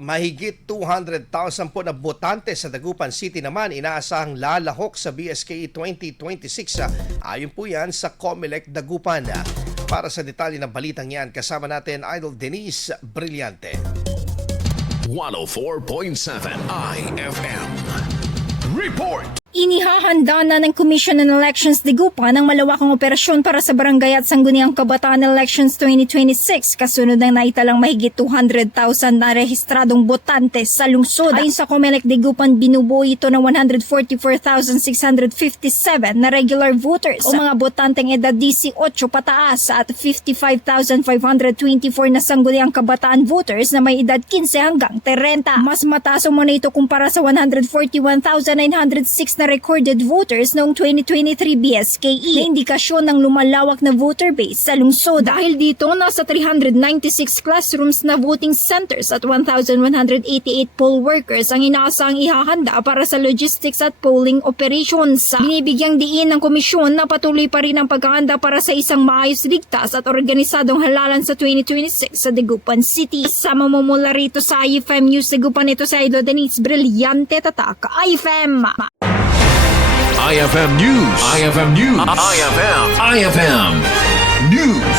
mahigit 200,000 po na botante sa Dagupan City naman inaasahang lalahok sa BSKE 2026. Ayon po yan sa Comelec Dagupan. Para sa detalye ng balitang yan, kasama natin Idol Denise Brillante. 104.7 IFM Report. Inihahanda na ng Commission on Elections Dagupan ang malawakang operasyon para sa barangay at sangguniang kabataan Elections 2026 kasunod ng naitalang mahigit 200,000 na rehistradong botante sa lungsod. Ayon sa Comelec Dagupan, binubuo ito ng 144,657 na regular voters o mga botanteng edad 18 pataas at 55,524 na sangguniang kabataan voters na may edad 15 hanggang 30. Mas mataas umano ito kumpara sa 141,906 na recorded voters noong 2023 BSKE na indikasyon ng lumalawak na voter base sa lungsod. Dahil dito, nasa 396 classrooms na voting centers at 1,188 poll workers ang inaasahang ihahanda para sa logistics at polling operations. Binibigyang diin ng komisyon na patuloy pa rin ang paghahanda para sa isang maayos, ligtas at organisadong halalan sa 2026 sa Dagupan City. Sama mo mula rito sa IFM News Dagupan, ito sa Idol Denise Brillante, Tatak IFM. IFM News. IFM News. IFM News.